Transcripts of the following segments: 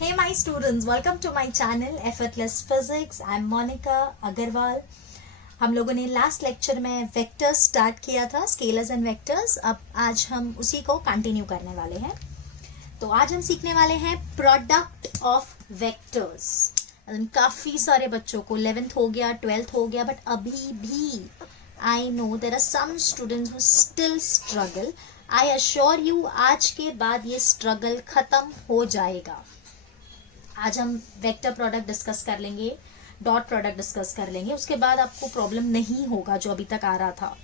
Hey my students, welcome to my channel Effortless Physics. I'm Monica Agarwal. हम लोगों ने last lecture में vectors start किया था, स्केलर्स एंड वेक्टर्स. अब आज हम उसी को कंटिन्यू करने वाले हैं. तो आज हम सीखने वाले हैं प्रोडक्ट ऑफ वेक्टर्स. काफी सारे बच्चों को 11th हो गया, 12th हो गया, बट अभी भी I know there are some students who still struggle. I assure you आज के बाद ये स्ट्रगल खत्म हो जाएगा. आज हम वेक्टर प्रोडक्ट डिस्कस कर लेंगे, डॉट प्रोडक्ट डिस्कस कर लेंगे. उसके बाद आपको प्रॉब्लम नहीं होगा जो अभी तक आ रहा था.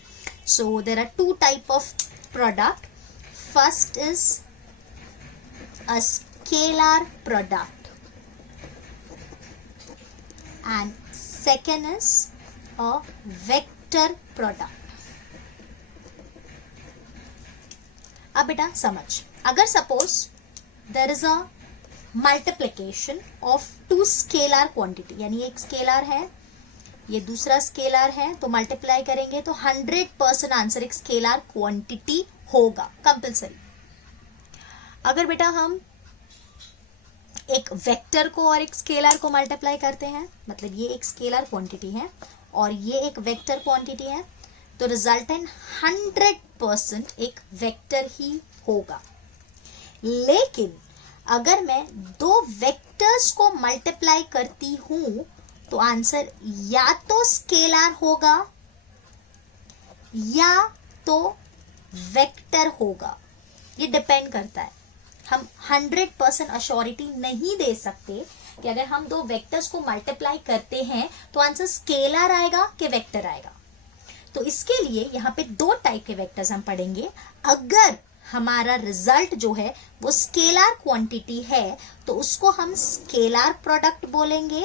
So there are two type of product. First is a scalar product and second is a vector product. अब बेटा समझ, अगर suppose there is a multiplication of two scalar quantity, यानी एक स्केलर है, ये दूसरा स्केलर है, तो मल्टीप्लाई करेंगे तो 100% आंसर एक स्केलर क्वांटिटी होगा कंपल्सरी. अगर बेटा हम एक वेक्टर को और एक स्केलर को मल्टीप्लाई करते हैं, मतलब ये एक स्केलर क्वांटिटी है और ये एक वेक्टर क्वांटिटी है, तो रिजल्टेंट 100% एक वेक्टर ही होगा. लेकिन अगर मैं दो वेक्टर्स को मल्टीप्लाई करती हूं तो आंसर या तो स्केलर होगा या तो वेक्टर होगा. ये डिपेंड करता है. हम 100% अश्योरिटी नहीं दे सकते कि अगर हम दो वेक्टर्स को मल्टीप्लाई करते हैं तो आंसर स्केलर आएगा कि वेक्टर आएगा. तो इसके लिए यहां पे दो टाइप के वेक्टर्स हम पढ़ेंगे. अगर हमारा रिजल्ट जो है वो स्केलर क्वांटिटी है तो उसको हम स्केलर प्रोडक्ट बोलेंगे,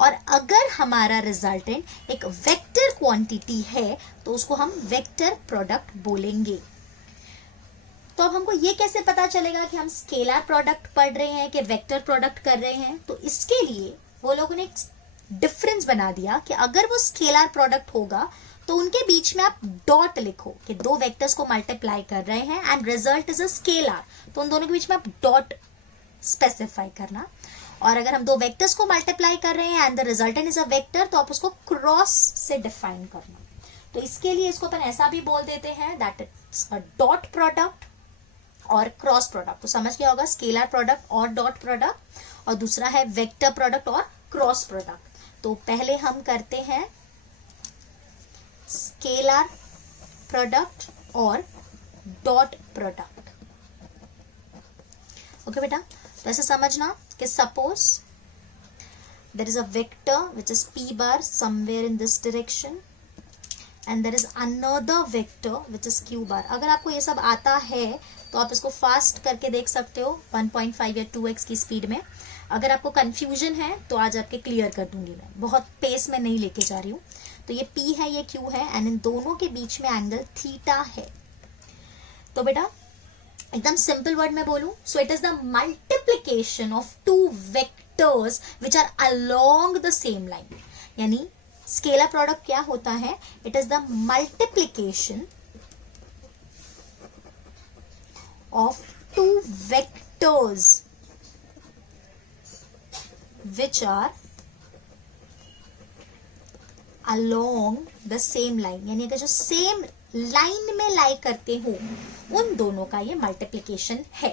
और अगर हमारा रिजल्टेंट एक वेक्टर क्वांटिटी है तो उसको हम वेक्टर प्रोडक्ट बोलेंगे. तो अब हमको ये कैसे पता चलेगा कि हम स्केलर प्रोडक्ट पढ़ रहे हैं कि वेक्टर प्रोडक्ट कर रहे हैं? तो इसके लिए वो लोगों ने एक डिफरेंस बना दिया कि अगर वो स्केलर प्रोडक्ट होगा तो उनके बीच में आप डॉट लिखो कि दो वेक्टर्स को मल्टीप्लाई कर रहे हैं and result is a scalar, तो उन दोनों के बीच में आप डॉट स्पेसिफाई करना. और अगर हम दो वेक्टर्स को मल्टीप्लाई कर रहे हैं and the resultant is a vector, तो आप उसको क्रॉस से डिफाइन करना. तो इसके लिए इसको अपन ऐसा भी बोल देते हैं that it's a dot product और क्रॉस प्रोडक्ट. तो समझ गया होगा, स्केलर प्रोडक्ट और डॉट प्रोडक्ट, और दूसरा है वेक्टर प्रोडक्ट और क्रॉस प्रोडक्ट. तो पहले हम करते हैं स्केलर प्रोडक्ट और डॉट प्रोडक्ट. ओके बेटा, तो ऐसे समझना कि suppose there is a vector which is p bar somewhere in this direction and there is another vector which is q bar. अगर आपको ये सब आता है तो आप इसको फास्ट करके देख सकते हो 1.5 या 2x की स्पीड में. अगर आपको कंफ्यूजन है तो आज आपके क्लियर कर दूंगी. मैं बहुत पेस में नहीं लेके जा रही हूँ. तो ये P है, ये Q है, एंड इन दोनों के बीच में एंगल थीटा है. तो बेटा एकदम सिंपल वर्ड में बोलूं, so it is the multiplication of two vectors which are along the same line. यानी स्केलर प्रोडक्ट क्या होता है? It is the multiplication of two vectors which are along the same line. यानी अगर जो same line में लाई करते हो उन दोनों का ये मल्टीप्लिकेशन है.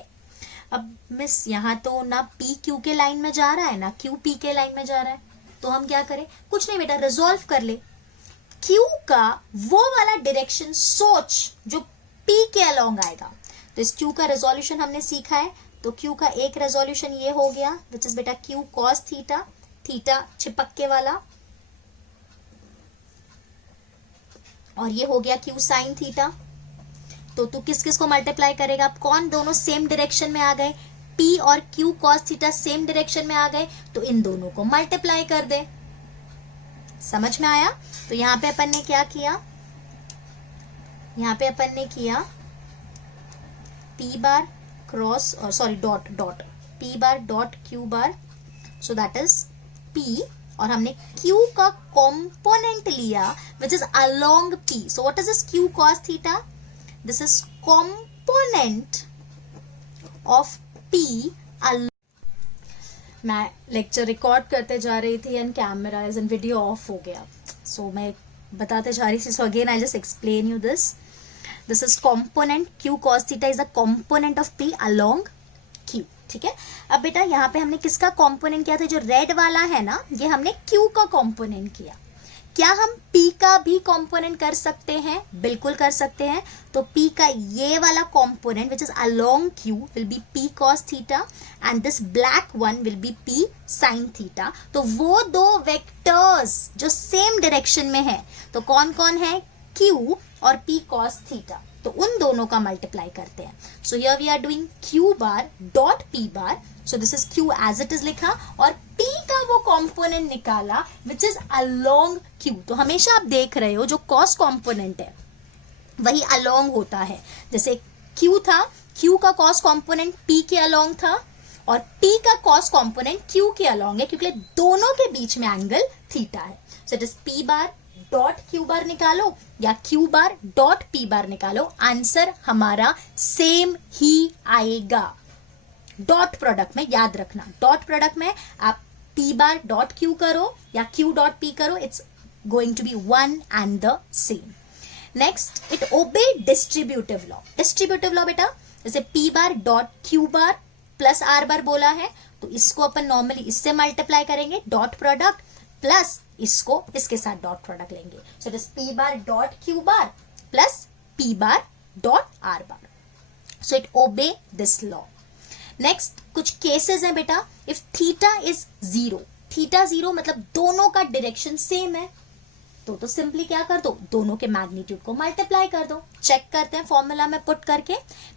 अब मिस यहाँ तो ना P Q के लाइन में जा रहा है ना Q P के लाइन में जा रहा है, तो हम क्या करें? कुछ नहीं बेटा, रिजॉल्व कर ले. Q का वो वाला डायरेक्शन सोच जो P के अलोंग आएगा. तो इस Q का रेजोल्यूशन हमने सीखा है. तो Q का एक रेजोल्यूशन ये हो गया विच इज बेटा Q cos थीटा, थीटा चिपक के वाला, और ये हो गया Q sin थीटा. तो तू किस किस को मल्टीप्लाई करेगा? अब कौन दोनों सेम डायरेक्शन में आ गए? P और Q cos theta same direction में आ गए, तो इन दोनों को मल्टीप्लाई कर दे. समझ में आया? तो यहां पे अपन ने क्या किया? यहां पे अपन ने किया P बार क्रॉस और sorry dot dot P bar dot Q bar, so that is P, और हमने Q का कॉम्पोनेंट लिया which is along P. So what is this Q cos theta? This is component of P मैं lecture record करते जा रही थी and camera and video of हो गया, सो मैं बताते जा रही थी. So again I just explain you this. This is component Q cos theta is a component of P along Q. ठीक है. अब बेटा यहाँ पे हमने किसका कॉम्पोनेंट किया था? जो रेड वाला है ना, ये हमने Q का कॉम्पोनेंट किया. क्या हम P का भी कॉम्पोनेंट कर सकते हैं? बिल्कुल कर सकते हैं. तो P का ये वाला component which is along Q will be P cos theta and this black one will be P sin theta. तो वो दो वेक्टर्स जो सेम डायरेक्शन में है, तो कौन कौन है? Q और P cos थीटा. तो उन दोनों का मल्टीप्लाई करते हैं. So here we are doing Q bar dot P bar. So this is Q as it is लिखा और P का वो कंपोनेंट निकाला विच इज अलोंग Q. तो हमेशा आप देख रहे हो जो कॉस कंपोनेंट है वही अलोंग होता है. जैसे Q था, Q का कॉस कंपोनेंट P के अलोंग था और P का कॉस कंपोनेंट Q के अलोंग है, क्योंकि दोनों के बीच में एंगल थीटा है. सो it is P bar dot Q बार निकालो या Q बार डॉट P बार निकालो, आंसर हमारा सेम ही आएगा. डॉट प्रोडक्ट में याद रखना, डॉट प्रोडक्ट में आप P बार डॉट Q करो या Q डॉट P करो, it's going to be one and the same. Next, it obey distributive law. Distributive law बेटा, जैसे P bar dot Q bar plus R bar बोला है, तो इसको अपन नॉर्मली इससे मल्टीप्लाई करेंगे डॉट प्रोडक्ट, प्लस इसको इसके साथ डॉट प्रोडक्ट लेंगे. So it is P bar dot Q bar plus P bar dot R bar. So it obey this law. Next, कुछ केसेस हैं बेटा. If theta is zero, theta zero मतलब दोनों का डायरेक्शन सेम है, तो simply क्या कर दो? दोनों के मैग्नीट्यूड को मल्टीप्लाई कर दो. चेक करते हैं फॉर्मूला में पुट करके.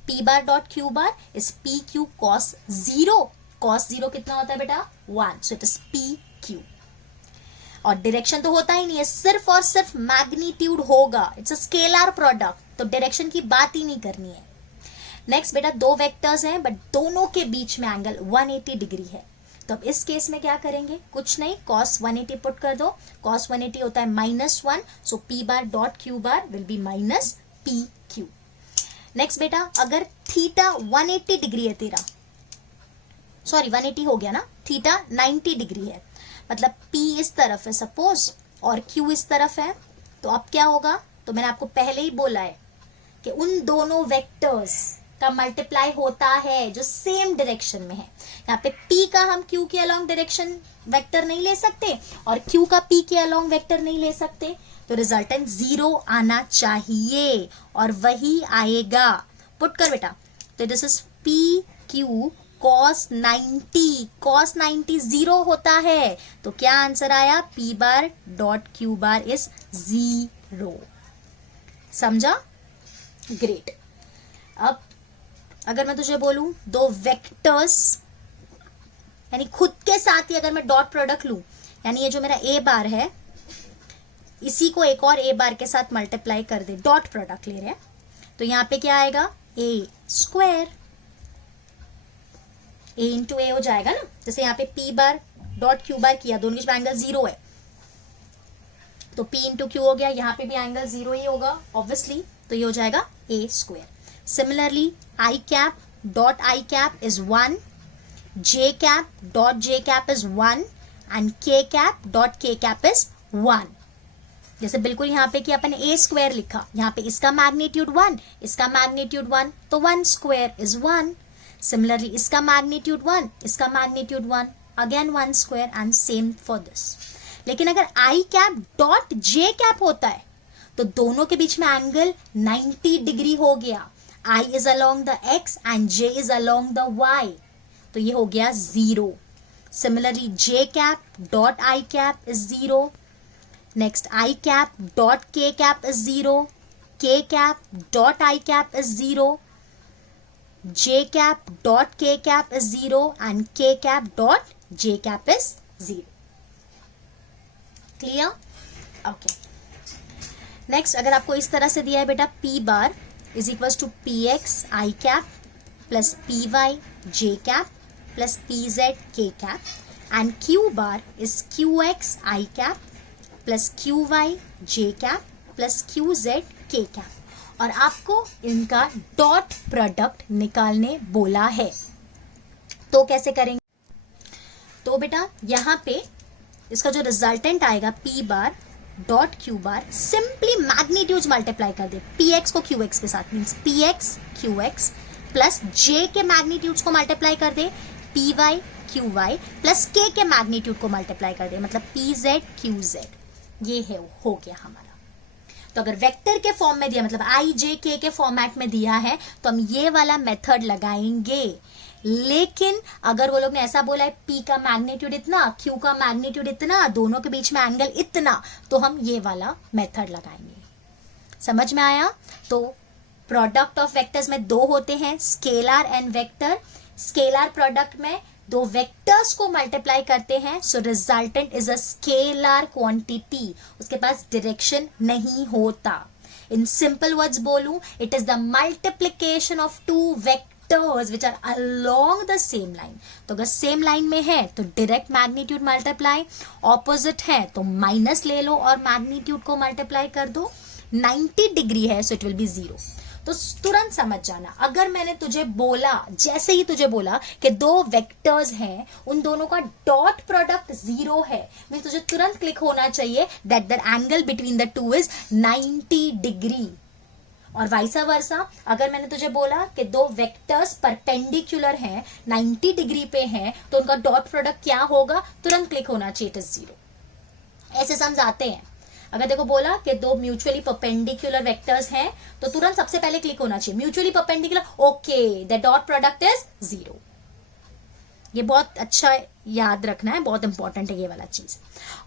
P bar dot Q bar is PQ cos zero. cos zero कितना होता है बेटा? 1. सो इट इज PQ. और डायरेक्शन तो होता ही नहीं है, सिर्फ और सिर्फ मैग्नीट्यूड होगा. इट्स अ स्केलर प्रोडक्ट, तो डायरेक्शन की बात ही नहीं करनी है. नेक्स्ट बेटा, दो वेक्टर्स हैं बट दोनों के बीच में एंगल 180 डिग्री है. तो अब इस केस में क्या करेंगे? कुछ नहीं, cos 180 पुट कर दो. cos 180 होता है -1, so P bar dot Q bar will be minus PQ. Next बेटा, अगर थीटा 180 डिग्री है तेरा, सॉरी 180 हो गया ना, थीटा 90 डिग्री है, मतलब P इस तरफ है सपोज और Q इस तरफ है, तो अब क्या होगा? तो मैंने आपको पहले ही बोला है कि उन दोनों वेक्टर्स का मल्टीप्लाई होता है जो सेम डायरेक्शन में है. यहाँ पे P का हम Q के अलोंग डायरेक्शन वेक्टर नहीं ले सकते और Q का P के अलोंग वेक्टर नहीं ले सकते, तो रिजल्टेंट 0 आना चाहिए और वही आएगा. पुट कर बेटा. तो this is PQ cos 90. cos 90 0 होता है, तो क्या आंसर आया? P bar dot Q bar is 0. समझा? ग्रेट. अब अगर मैं तुझे बोलूं दो वेक्टर्स, यानी खुद के साथ ही अगर मैं डॉट प्रोडक्ट लूं, यानी ये जो मेरा A बार है इसी को एक और A बार के साथ मल्टीप्लाई कर दे, डॉट प्रोडक्ट ले रहे हैं, तो यहां पे क्या आएगा? A square. A into A हो जाएगा ना. जैसे यहाँ पे P बार डॉट Q बार किया, दोनों के एंगल 0 है, तो P इंटू Q हो गया. यहाँ पे भी एंगल 0 ही होगा ऑब्वियसली, तो ये हो जाएगा A square. Similarly, I cap dot I cap is 1, J cap dot J cap is 1 and K cap dot K cap is 1. जैसे बिल्कुल यहाँ पे कि अपन A स्क्वायर लिखा, यहाँ पे इसका मैग्नीट्यूड 1, इसका मैग्नीट्यूड 1, तो 1 स्क्वायर इज 1. सिमिलरली इसका मैग्नीट्यूड 1, इसका magnitude 1, again 1 square and same for this. लेकिन अगर I cap dot J cap होता है तो दोनों के बीच में एंगल 90 डिग्री हो गया. I is along the X and J is along the Y, तो ये हो गया 0. Similarly, J cap dot I cap is 0. Next, I cap dot K cap is 0. K cap dot I cap is 0. J cap dot K cap is 0 and K cap dot J cap is 0. Clear? Okay. Next, अगर आपको इस तरह से दिया है बेटा P bar is equals to Px I cap plus Py J cap plus Pz K cap and Q bar is Qx I cap plus Qy J cap plus Qz K cap, और आपको इनका dot product निकालने बोला है. तो कैसे करेंगे? तो बेटा यहाँ पे इसका जो रिजल्टेंट आएगा P bar dot Q bar, simply magnitude multiply कर दे पी एक्स को क्यू एक्स के साथ, means P X Q X plus J के मैग्नीट्यूड्स को मल्टीप्लाई कर दे P Y Q Y plus K magnitude को मल्टीप्लाई कर दे, मतलब पी जेड क्यू जेड। ये है हो गया हमारा। तो अगर वेक्टर के फॉर्म में दिया, मतलब आई जे के फॉर्मेट में दिया है, तो हम ये वाला मेथड लगाएंगे। लेकिन अगर वो लोग ने ऐसा बोला है P का मैग्नीट्यूड इतना, Q का मैग्नीट्यूड इतना, दोनों के बीच में एंगल इतना, तो हम ये वाला मेथड लगाएंगे। समझ में आया? तो प्रोडक्ट ऑफ वेक्टर्स में दो होते हैं, scalar and vector. Scalar product में दो वेक्टर्स को मल्टीप्लाई करते हैं, so resultant is a scalar quantity, उसके पास डायरेक्शन नहीं होता। इन सिंपल वर्ड्स बोलूं, it is the multiplication of two vectors which are along the same line। तो अगर सेम लाइन में है तो डायरेक्ट मैग्नीट्यूड मल्टीप्लाई, ऑपोजिट है तो माइनस ले लो और मैग्नीट्यूड को मल्टीप्लाई कर दो। 90 डिग्री है सो इट विल बी 0। तो तुरंत समझ जाना, अगर मैंने तुझे बोला, जैसे ही तुझे बोला कि दो वेक्टर्स हैं, उन दोनों का डॉट प्रोडक्ट 0 है, मींस तुझे तुरंत क्लिक होना चाहिए that the angle between the two is 90 degree. और वाइसा वर्सा, अगर मैंने तुझे बोला कि दो वेक्टर्स परपेंडिकुलर हैं, 90 डिग्री पे हैं, तो उनका डॉट प्रोडक्ट क्या होगा, तुरंत क्लिक होना चाहिए, इट इज 0। ऐसे समझाते हैं। अगर देखो बोला कि दो म्यूचुअली परपेंडिकुलर वेक्टर्स हैं, तो तुरंत सबसे पहले क्लिक होना चाहिए mutually perpendicular, okay the dot product is 0। ये बहुत अच्छा याद रखना है, बहुत इंपॉर्टेंट है ये वाला चीज।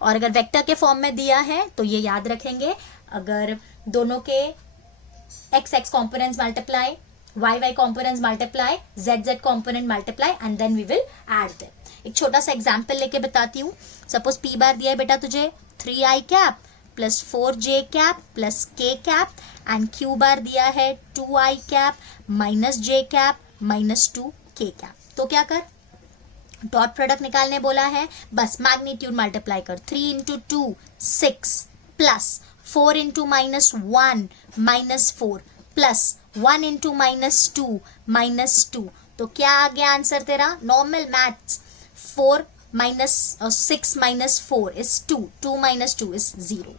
और अगर वेक्टर के फॉर्म में दिया है तो ये याद रखेंगे, अगर दोनों के x x components multiply, y y components multiply, z z component multiply and then we will add them। एक छोटा सा एग्जांपल लेके बताती हूँ। सपोज p बार दिया है बेटा तुझे 3i cap plus 4j cap plus k cap, and q बार दिया है 2i cap minus j cap minus 2k cap. तो क्या कर, डॉट प्रोडक्ट निकालने बोला है, बस मैग्नीट्यूड मल्टीप्लाई कर, 3 into 2 6 plus 4 into minus 1 minus 4 plus 1 into minus 2 minus 2। तो क्या आ गया आंसर तेरा? Normal maths, 4 minus 6 minus 4 is 2, 2 minus 2 is 0।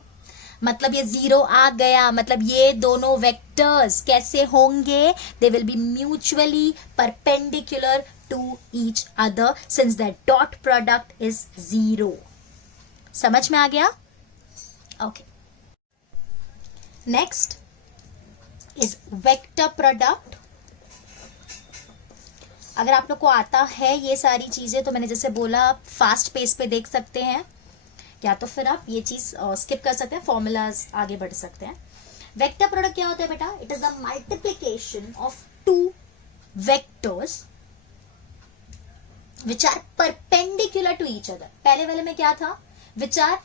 मतलब ये 0 आ गया, मतलब ये दोनों वेक्टर्स कैसे होंगे, they will be mutually perpendicular to each other since that dot product is 0। समझ में आ गया? Okay. Next is vector product. अगर आप लोग को आता है ये सारी चीजें, तो मैंने जैसे बोला आप फास्ट पेस पे देख सकते हैं, या तो फिर आप ये चीज स्किप कर सकते हैं, फॉर्मूलाज आगे बढ़ सकते हैं। वेक्टर प्रोडक्ट क्या होता है बेटा? It is the multiplication of two vectors which are perpendicular to each other. पहले वाले में क्या था? Which are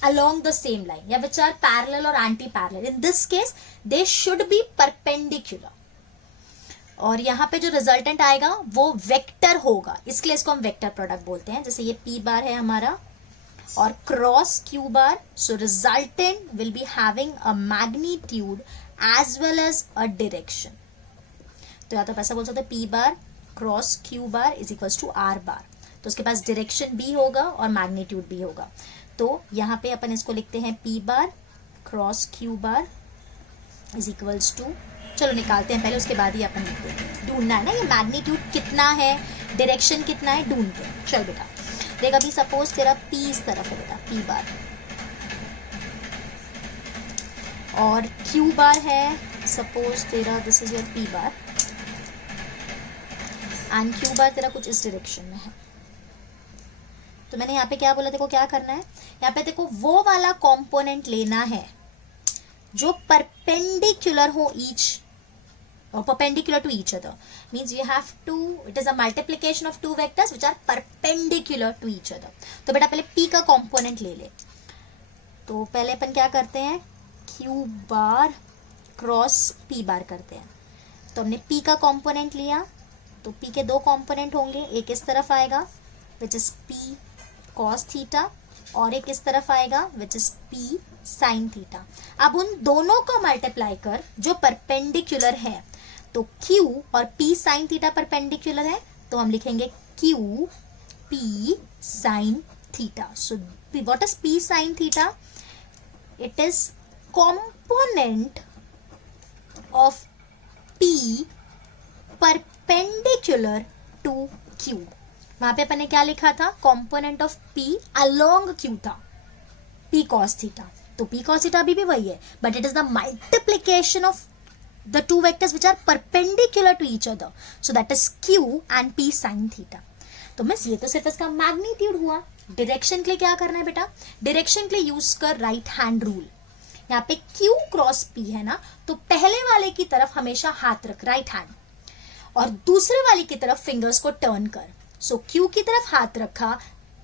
along the same line, या which are parallel or anti-parallel. In this case, they should be perpendicular. और यहाँ पे जो रिजल्टेंट आएगा वो वेक्टर होगा, इसलिए इसको हम वेक्टर प्रोडक्ट बोलते हैं। जैसे ये P बार है हमारा और cross Q bar, so resultant will be having a magnitude as well as a direction. तो या तो ऐसा बोल सकते हैं P bar cross Q bar is equals to R bar, तो उसके पास डायरेक्शन भी होगा और मैग्नीट्यूड भी होगा। तो यहाँ पे अपन इसको लिखते हैं P bar cross Q bar is equals to, चलो निकालते हैं पहले, उसके बाद ही अपन लिखते हैं। ढूंढना है ना ये मैग्नीट्यूड कितना है, डायरेक्शन कितना है, ढूंढते हैं। चल बेटा देख, अभी सपोज तेरा P इस तरफ है बेटा, P बार, और Q बार है सपोज तेरा, this is your P bar, and Q बार तेरा कुछ इस डायरेक्शन में है। तो मैंने यहाँ पे क्या बोला, देखो क्या करना है, यहाँ पे देखो वो वाला कंपोनेंट लेना है जो परपेंडिकुलर हो each, perpendicular to each other, means you have to, it is a multiplication of two vectors which are perpendicular to each other। तो बेटा पहले P का कंपोनेंट ले ले। तो पहले अपन क्या करते हैं, Q बार क्रॉस P बार करते हैं। तो हमने P का कंपोनेंट लिया, तो P के दो कंपोनेंट होंगे, एक इस तरफ आएगा which is P cos theta, और एक इस तरफ आएगा which is P sin theta. अब उन दोनों को मल्टीप्लाई कर जो परपेंडिकुलर है, तो Q और P sin थीटा परपेंडिकुलर है, तो हम लिखेंगे Q P sin theta. So what is P sin theta? It is component of P perpendicular to Q. वहां पे अपन ने क्या लिखा था? Component of P along Q था, P cos theta. तो P cos theta अभी भी वही है, but it is the multiplication of the two vectors which are perpendicular to each other. So that is Q and P sin theta. तो miss ये तो सिर्फ इसका मैग्नीट्यूड हुआ. डायरेक्शन के लिए क्या करना है बेटा? डायरेक्शन के लिए यूज कर राइट हैंड रूल. यहाँ पे Q क्रॉस P है ना, तो पहले वाले की तरफ हमेशा हाथ रख, राइट हैंड, और दूसरे वाले की तरफ फिंगर्स को टर्न कर. सो Q की तरफ हाथ रखा,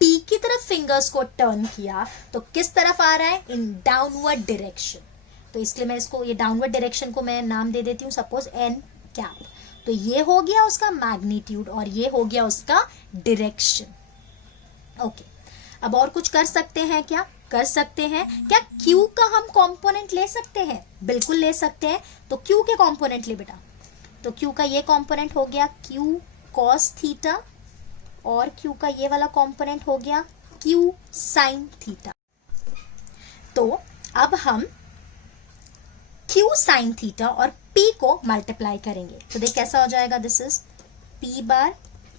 P की तरफ फिंगर्स को टर्न किया, तो किस तरफ आ रहा है? In downward direction. तो इसलिए मैं इसको, ये डाउनवर्ड डायरेक्शन को मैं नाम दे देती हूँ सपोज n कैप. तो ये हो गया उसका मैग्नीट्यूड और ये हो गया उसका डायरेक्शन. ओके, अब और कुछ कर सकते हैं क्या? कर सकते हैं क्या? Q का हम कंपोनेंट ले सकते हैं, बिल्कुल ले सकते हैं. तो Q के कंपोनेंट ले बेटा. तो Q का ये कंपोनेंट हो गया Q cos थीटा और Q का ये वाला कंपोनेंट हो गया Q sin थीटा. तो अब हम Q sin थीटा और P को मल्टीप्लाई करेंगे. तो देख कैसा हो जाएगा. This is P bar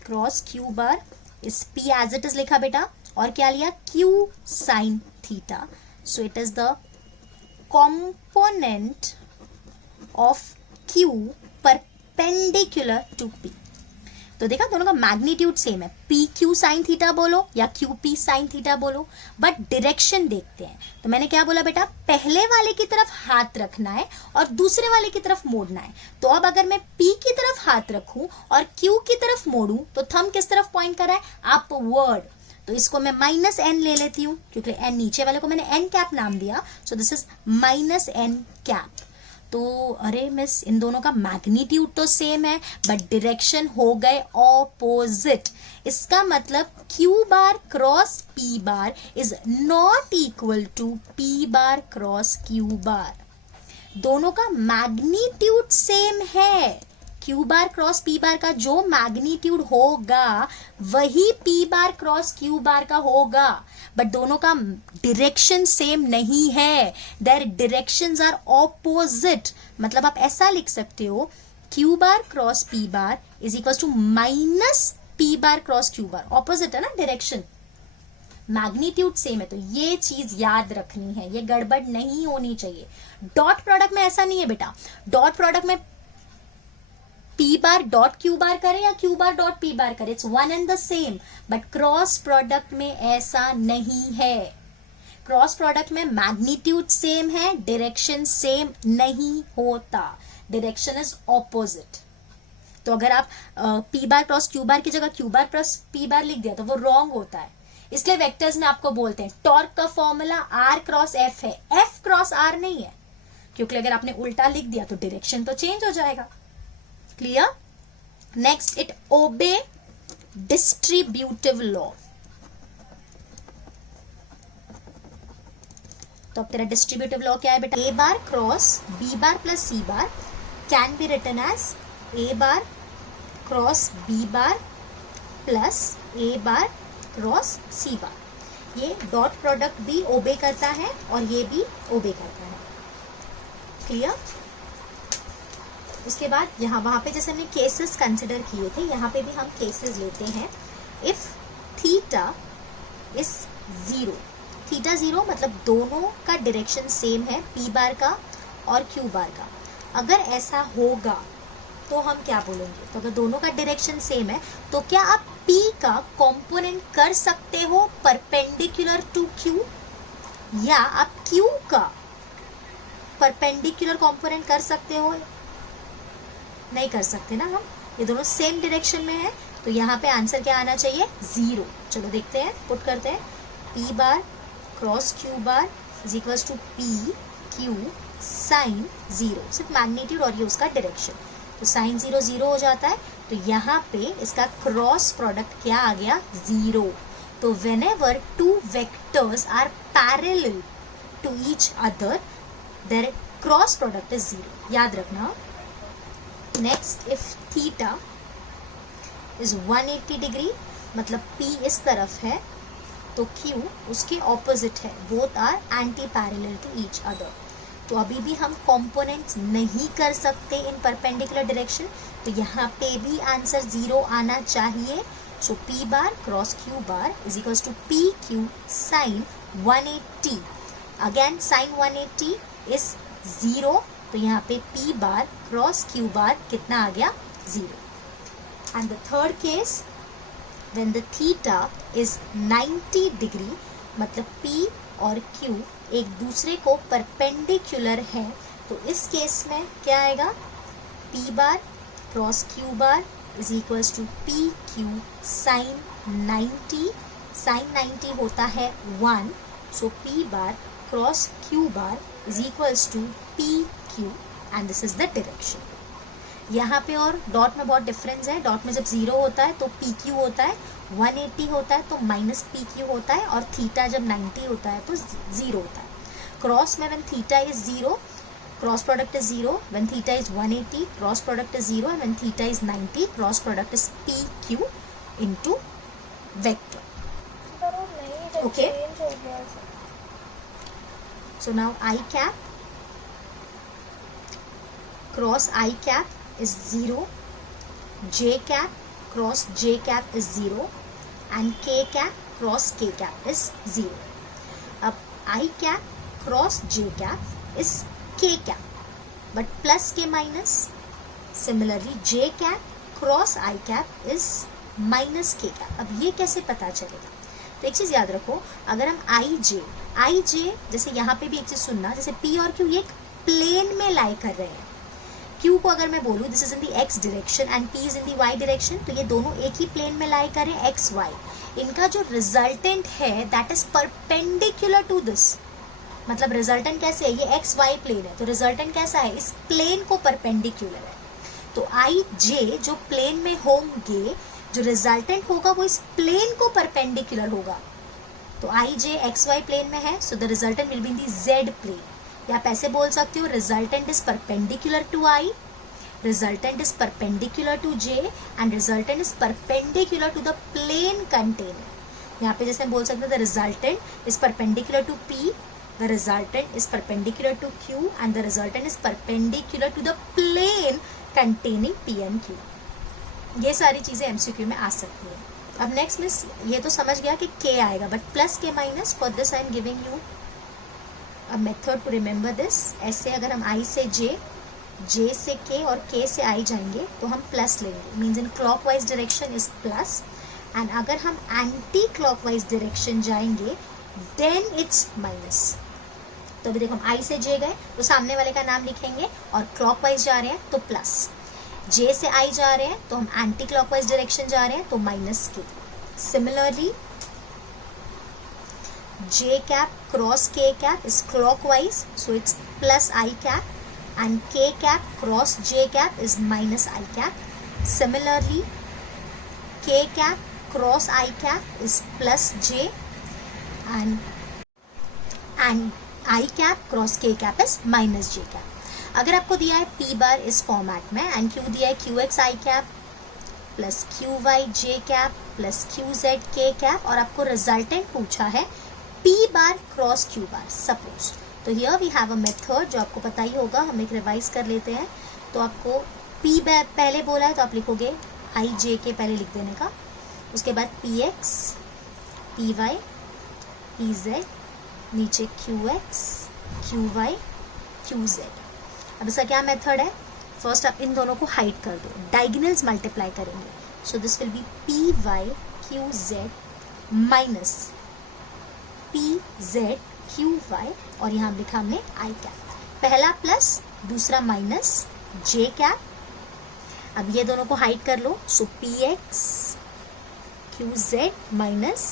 cross Q बार. इस P एज इट इज लिखा बेटा, और क्या लिया? Q sin theta. So it is the component of Q perpendicular to P. तो देखा दोनों का मैग्नीट्यूड सेम है. P Q sin थीटा बोलो या Q P sin थीटा बोलो, बट डायरेक्शन देखते हैं. तो मैंने क्या बोला बेटा? पहले वाले की तरफ हाथ रखना है और दूसरे वाले की तरफ मोड़ना है. तो अब अगर मैं P की तरफ हाथ रखूं और Q की तरफ मोड़ूं तो थंब किस तरफ पॉइंट कर रहा है? अपवर्ड. तो इसको मैं -n ले लेती हूं क्योंकि n नीचे वाले को मैंने n कैप नाम दिया. सो दिस इज -n कैप. तो अरे मिस, इन दोनों का मैग्नीट्यूड तो सेम है बट डायरेक्शन हो गए ऑपोजिट. इसका मतलब Q bar cross P bar is not equal to P bar cross Q bar. दोनों का मैग्नीट्यूड सेम है. Q bar cross P bar का जो मैग्नीट्यूड होगा वही P bar cross Q bar का होगा, बट दोनों का डायरेक्शन सेम नहीं है. Their directions are opposite. मतलब आप ऐसा लिख सकते हो Q bar cross P bar is equal to minus P bar cross Q bar. Opposite है ना डायरेक्शन, मैग्नीट्यूड सेम है. तो ये चीज याद रखनी है, ये गड़बड़ नहीं होनी चाहिए. डॉट प्रोडक्ट में ऐसा नहीं है बेटा. डॉट प्रोडक्ट में P बार डॉट Q बार करे या Q बार डॉट P बार करे, it's one and the same. But cross product में ऐसा नहीं है. क्रॉस प्रोडक्ट में मैग्नीट्यूड सेम है, डायरेक्शन सेम नहीं होता. Direction is opposite. तो अगर आप P बार क्रॉस Q बार की जगह Q बार क्रॉस P बार लिख दिया तो वो रॉन्ग होता है. इसलिए वेक्टर्स में आपको बोलते हैं टॉर्क का फॉर्मूला R क्रॉस F है, F क्रॉस R नहीं है, क्योंकि अगर आपने उल्टा लिख दिया तो डायरेक्शन तो चेंज हो जाएगा. Clear? Next, it obey distributive law. तो अब तेरा distributive law क्या है बेटा? A bar cross B bar plus C bar can be written as A bar cross B bar plus A bar cross C बार. ये dot product भी ओबे करता है और ये भी ओबे करता है. क्लियर? उसके बाद यहाँ वहां पे जैसे हमने केसेस कंसिडर किए थे, यहाँ पे भी हम केसेस लेते हैं. इफ थीटा इज 0, थीटा 0 मतलब दोनों का डायरेक्शन सेम है, P बार का और Q बार का. अगर ऐसा होगा तो हम क्या बोलेंगे? तो अगर दोनों का डायरेक्शन सेम है तो क्या आप P का कंपोनेंट कर सकते हो परपेंडिकुलर टू Q, या आप Q का परपेंडिकुलर कंपोनेंट कर सकते हो? नहीं कर सकते ना हम, ये दोनों सेम डायरेक्शन में है. तो यहाँ पे आंसर क्या आना चाहिए? 0. चलो देखते हैं, पुट करते हैं. P bar cross Q bar is equals to P Q sine 0. सिर्फ मैग्नीट्यूड और ये उसका डायरेक्शन. तो साइन 0 0 हो जाता है. तो यहाँ पे इसका क्रॉस प्रोडक्ट क्या आ गया? 0. तो whenever two vectors are parallel to each other, their cross product is 0. याद रखना. Next, if theta is 180 degree मतलब P इस तरफ है तो Q उसके ऑपोजिट है, both are anti parallel to each other. तो अभी भी हम कंपोनेंट्स नहीं कर सकते इन परपेंडिकुलर डायरेक्शन, तो यहाँ पे भी आंसर 0 आना चाहिए। So P bar cross Q bar is equals to PQ sine 180। Again sine 180 is 0, तो यहाँ पे P bar cross Q bar कितना आ गया, 0। And the third case, when the theta is 90 degree, मतलब P और Q एक दूसरे को परपेंडिकुलर है, तो इस केस में क्या आएगा, P bar cross Q bar is equals to PQ sine 90। Sine 90 होता है 1, so P bar cross Q bar is equals to PQ and this is the direction. यहाँ पे और डॉट में बहुत डिफरेंस है, डॉट में जब 0 होता है तो PQ होता है, 180 होता है तो माइनस PQ होता है, और थीटा जब 90 होता है तो 0 होता है। क्रॉस में when theta is 0, cross product is 0, when theta is 180 cross product is 0, and when theta is 90 cross product is PQ into vector. Okay, so now I cap cross I cap is 0, J cap cross J cap is 0, and K cap cross K cap is 0. अब I cap cross J cap is K cap, but plus K minus. Similarly, J cap cross I cap is minus K cap. अब ये कैसे पता चलेगा? तो एक चीज याद रखो, अगर हम I J जैसे यहाँ पे भी एक चीज सुनना, जैसे P और Q ये एक प्लेन में लाई कर रहे हैं। Q को अगर मैं बोलूँ this is in the x direction and P is in the y direction, तो ये दोनों एक ही प्लेन में लाई करें x y। इनका जो रिजल्टेंट है that is perpendicular to this, मतलब रिजल्टेंट कैसे है, ये x y प्लेन है तो रिजल्टेंट कैसा है, इस प्लेन को परपेंडिकुलर है। तो I J जो प्लेन में होंगे, जो रिजल्टेंट होगा वो इस प्लेन को परपेंडिकुलर होगा। तो I J x y plane में है, so the resultant will be in the z plane. या आप ऐसे बोल सकते हो, resultant is perpendicular to I, resultant is perpendicular to J, and resultant is perpendicular to the plane container. यहाँ पे जैसे हम बोल सकते हैं the resultant is perpendicular to P, the resultant is perpendicular to Q, and the resultant is perpendicular to the plane containing P and Q। ये सारी चीजें MCQ में आ सकती है। अब नेक्स्ट मिस, ये तो समझ गया कि K आएगा, but plus K minus, for this I am giving you a method to remember this। ऐसे अगर हम I से J, J से K और K से I जाएंगे तो हम प्लस लेंगे, means in clockwise direction is plus, and अगर हम एंटी क्लॉकवाइज डायरेक्शन जाएंगे देन इट्स माइनस। तो अभी देखो हम I से J गए तो सामने वाले का नाम लिखेंगे, और क्लॉकवाइज जा रहे हैं तो प्लस, J से I जा रहे हैं तो हम एंटी क्लॉकवाइज डायरेक्शन जा रहे हैं तो minus K। Similarly J cap cross K cap is clockwise, so it's plus I cap, and K cap cross J cap is minus I cap. Similarly, K cap cross I cap is plus J, and I cap cross K cap is minus J cap. अगर आपको दिया है P बार इस format में and Q दिया है QX I cap plus QY J cap plus QZ K cap, और आपको रिजल्टेंट पूछा है P bar cross Q bar suppose, तो here we have a method जो आपको पता ही होगा, हम एक रिवाइज कर लेते हैं। तो आपको P पहले बोला है तो आप लिखोगे I J के पहले लिख देने का, उसके बाद PX PY PZ, नीचे QX QY QZ। अब इसका क्या मेथड है, फर्स्ट आप इन दोनों को हाइड कर दो, डायगोनल्स मल्टीप्लाई करेंगे, so this will be PY QZ minus PZ QY, और यहाँ लिखा हमने I कैप, पहला प्लस दूसरा माइनस J कैप। अब ये दोनों को हाइड कर लो, सो PX QZ minus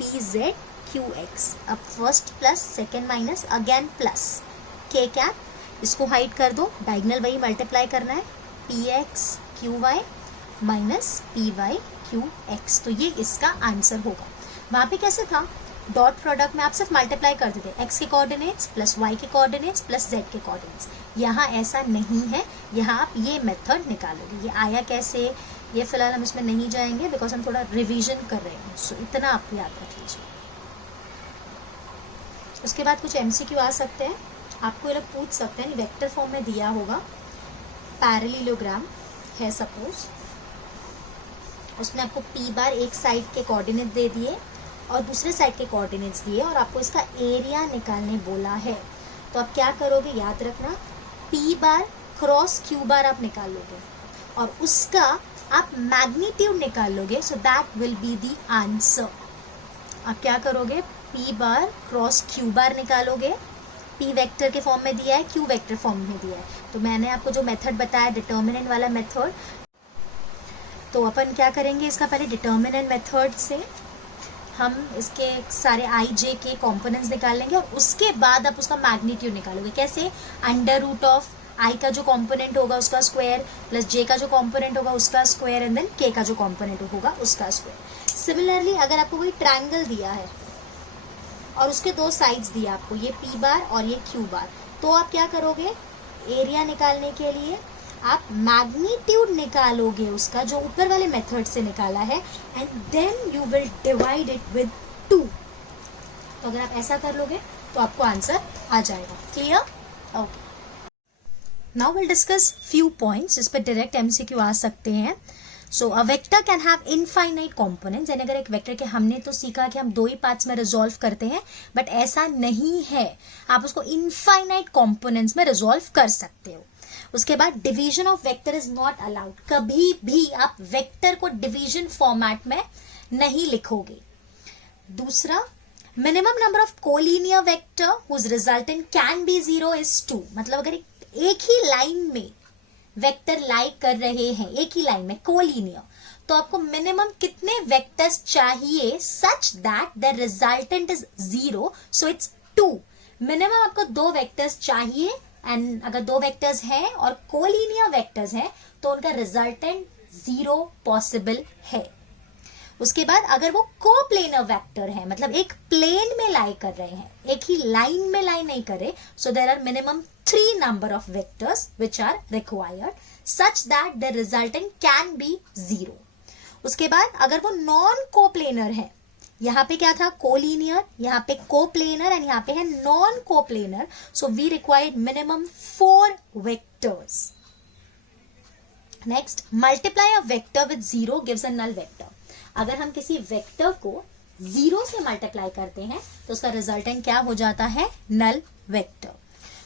PZ QX। अब first plus second minus again plus K cap, इसको हाइड कर दो, डायगोनल वही मल्टीप्लाई करना है, PX QY minus PY QX। तो ये इसका आंसर होगा। वहाँ पे कैसे था, डॉट प्रोडक्ट में आप सिर्फ मल्टीप्लाई कर देते, x के कोऑर्डिनेट्स प्लस y के कोऑर्डिनेट्स प्लस z के कोऑर्डिनेट्स। यहाँ ऐसा नहीं है, यहाँ आप ये मेथड निकालोगे। ये आया कैसे ये फिलहाल हम इसमें नहीं जाएंगे बिकॉज हम थोड़ा रिवीजन कर रहे हैं, सो इतना आप याद रख लीजिए। उसके बाद कुछ एमसीक्यू आ सकते हैं, आपको ये लोग पूछ सकते हैं, वेक्टर फॉर्म में दिया होगा, पैरेललोग्राम है सपोज, उसने आपको पी बार एक साइड के कोऑर्डिनेट दे दिए और दूसरे साइड के कोऑर्डिनेट्स दिए और आपको इसका एरिया निकालने बोला है। तो आप क्या करोगे, याद रखना, पी बार क्रॉस क्यू बार आप निकाल लोगे और उसका आप मैग्नीट्यूड निकाल लोगे, so that will be the answer. आप क्या करोगे, पी बार क्रॉस क्यू बार निकालोगे, पी वेक्टर के फॉर्म में दिया है, क्यू वेक्टर फॉर्म में दिया है। तो मैंने आपको जो मेथड बताया डिटर्मिनेंट वाला मेथड, तो अपन क्या करेंगे, इसका पहले डिटर्मिनेंट मेथड से हम इसके सारे आई जे के कॉम्पोनेंट्स निकाल लेंगे और उसके बाद आप उसका मैग्नीट्यूड निकालोगे। कैसे, अंडर रूट ऑफ आई का जो कॉम्पोनेंट होगा उसका स्क्वायर प्लस जे का जो कॉम्पोनेंट होगा उसका स्क्वायर एंड देन के का जो कॉम्पोनेंट होगा उसका स्क्वायर। सिमिलरली अगर आपको कोई ट्रायंगल दिया है और उसके दो साइड्स दिया आपको, ये पी बार और ये क्यू बार, तो आप क्या करोगे, एरिया निकालने के लिए आप मैग्नीट्यूड निकालोगे उसका जो ऊपर वाले मेथड से निकाला है and then you will divide it with 2। तो अगर आप ऐसा कर लोगे तो आपको आंसर आ जाएगा। Clear? Okay, now will discuss few points जिस पर डायरेक्ट एमसीक्यू आ सकते हैं। So a vector can have infinite components, यानी अगर एक वेक्टर के हमने तो सीखा कि हम 2 ही पार्ट्स में रिजॉल्व करते हैं, बट ऐसा नहीं है, आप उसको इनफाइनाइट कॉम्पोनेंट्स में रिजॉल्व कर सकते हो। उसके बाद division of vector is not allowed, कभी भी आप वेक्टर को डिवीजन फॉर्मेट में नहीं लिखोगे। दूसरा, minimum number of collinear vector whose resultant can be 0 is 2, मतलब अगर एक ही लाइन में वेक्टर लाई कर रहे हैं, एक ही लाइन में कोलिनियर, तो आपको मिनिमम कितने वेक्टर्स चाहिए सच that the resultant is 0, so it's 2। Minimum आपको 2 वेक्टर्स चाहिए एंड अगर 2 वेक्टर्स हैं और कोलिनियर वेक्टर्स हैं तो उनका रिजल्टेंट 0 पॉसिबल है। उसके बाद अगर वो कोप्लेनर वेक्टर है, मतलब एक प्लेन में लाई कर रहे हैं, एक ही लाइन में लाई नहीं कर रहे, so there are minimum 3 number of vectors which are required such that the resultant can be 0। उसके बाद अगर वो नॉन कोप्लेनर है, यहाँ पे क्या था, कोलिनियर, यहाँ पे कोप्लेनर एंड यहाँ पे है non coplanar, so we required minimum 4 vectors. Next, multiply a vector with 0 gives a null vector. अगर हम किसी वेक्टर को 0 से मल्टीप्लाई करते हैं तो उसका रिजल्टेंट क्या हो जाता है, नल वेक्टर।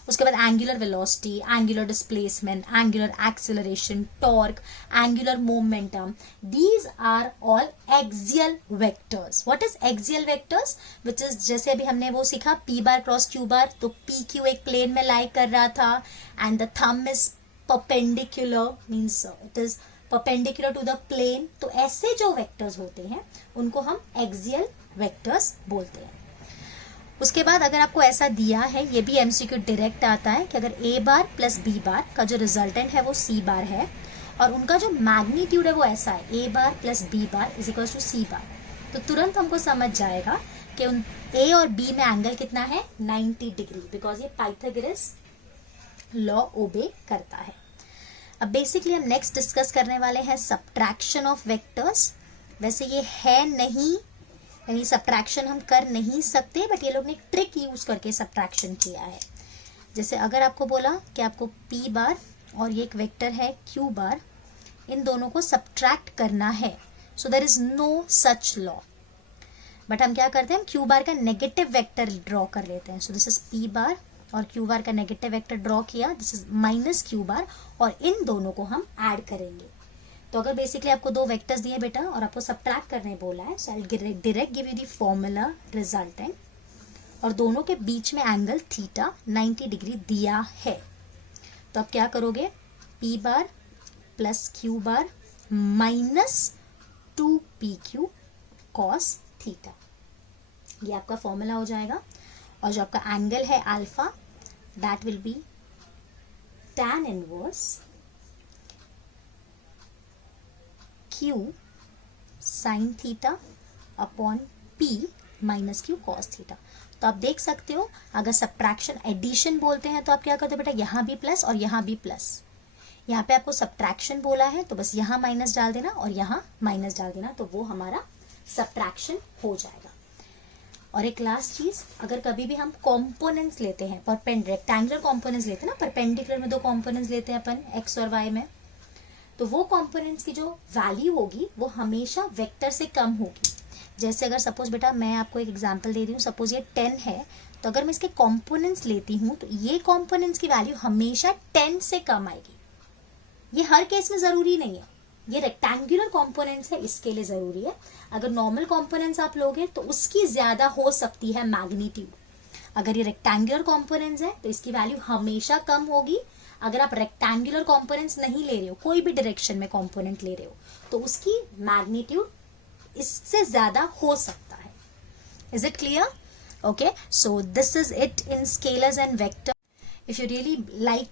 उसके बाद angular velocity, angular displacement, angular acceleration, torque, angular momentum, these are all axial vectors. What is axial vectors? Which is, जैसे अभी हमने वो सीखा P bar cross Q bar, तो पी क्यू एक प्लेन में लाई कर रहा था and the thumb is perpendicular, means it is perpendicular to the plane. तो ऐसे जो वेक्टर्स होते हैं उनको हम एक्सियल वेक्टर्स बोलते हैं। उसके बाद अगर आपको ऐसा दिया है, ये भी एमसीक्यू डायरेक्ट आता है कि अगर ए बार प्लस बी बार का जो रिजल्टेंट है वो सी बार है और उनका जो मैग्नीट्यूड है वो ऐसा है, A bar plus B bar is equal to C bar, तो तुरंत हमको समझ जाएगा कि उन ए और बी में एंगल कितना है, 90 डिग्री, बिकॉज ये पाइथागोरस लॉ ओबे करता है। अब बेसिकली हम नेक्स्ट डिस्कस करने वाले हैं सब्ट्रैक्शन ऑफ वेक्टर्स। वैसे ये है नहीं, यानी सब्ट्रैक्शन हम कर नहीं सकते, बट ये लोग ने एक ट्रिक यूज करके सब्ट्रैक्शन किया है। जैसे अगर आपको बोला कि आपको पी बार और ये एक वेक्टर है क्यू बार, इन दोनों को सब्ट्रैक्ट करना है, so there is no such law, but हम क्या करते हैं, हम क्यू बार का नेगेटिव वेक्टर ड्रॉ कर लेते हैं। सो दिस इज पी बार और क्यू बार का नेगेटिव वेक्टर ड्रॉ किया, this is minus Q bar, और इन दोनों को हम ऐड करेंगे। तो अगर बेसिकली आपको 2 वेक्टर्स दिए बेटा और आपको सब्ट्रैक्ट करने बोला है, so I will direct give you the formula resultant, और दोनों के बीच में एंगल थीटा 90 डिग्री दिया है। तो आप क्या करोगे, पी बार plus Q bar minus 2pq cos theta, ये आपका फॉर्मूला हो जाएगा। और जो आपका एंगल है alpha, that will be tan inverse q sine theta upon p minus q cos theta. तो आप देख सकते हो, अगर सब्ट्रैक्शन एडिशन बोलते हैं तो आप क्या करते हो बेटा, यहाँ भी प्लस और यहाँ भी प्लस, यहाँ पे आपको सब्ट्रैक्शन बोला है तो बस यहाँ माइनस डाल देना और यहाँ माइनस डाल देना, तो वो हमारा सब्ट्रैक्शन हो जाएगा। और एक लास्ट चीज, अगर कभी भी हम कॉम्पोनेंट्स लेते हैं, रेक्टेंगुलर कॉम्पोनेंट्स लेते हैं ना, परपेंडिकुलर में दो कॉम्पोनेंट्स लेते हैं अपन एक्स और वाई में, तो वो कॉम्पोनेंट्स की जो वैल्यू होगी वो हमेशा वेक्टर से कम होगी। जैसे अगर सपोज बेटा मैं आपको एक एग्जांपल दे रही हूँ, सपोज ये 10 है, तो अगर मैं इसके कॉम्पोनेंट्स लेती हूँ तो ये कॉम्पोनेंट्स की वैल्यू हमेशा 10 से कम आएगी। ये हर केस में जरूरी नहीं है, ये रेक्टेंगुलर कॉम्पोनेंट्स है इसके लिए जरूरी है। अगर नॉर्मल कॉम्पोनेंट्स आप लोगे तो उसकी ज्यादा हो सकती है मैग्नीट्यूड। अगर ये रेक्टेंगुलर कॉम्पोनेंट्स है तो इसकी वैल्यू हमेशा कम होगी। अगर आप रेक्टेंगुलर कॉम्पोनेंट्स नहीं ले रहे हो, कोई भी डायरेक्शन में कॉम्पोनेंट ले रहे हो, तो उसकी मैग्नीट्यूड इससे ज्यादा हो सकता है। Is it clear? Okay, so this is it in scalars and vector. If you really like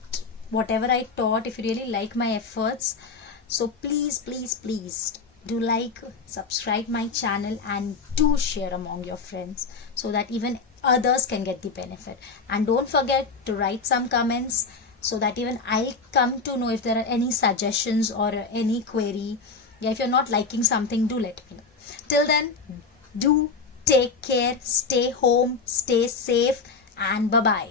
whatever I taught, if you really like my efforts, so please do like, subscribe my channel and do share among your friends so that even others can get the benefit. And don't forget to write some comments so that even I'll come to know if there are any suggestions or any query. Yeah, if you're not liking something, do let me know. Till then, do take care, stay home, stay safe, and bye bye.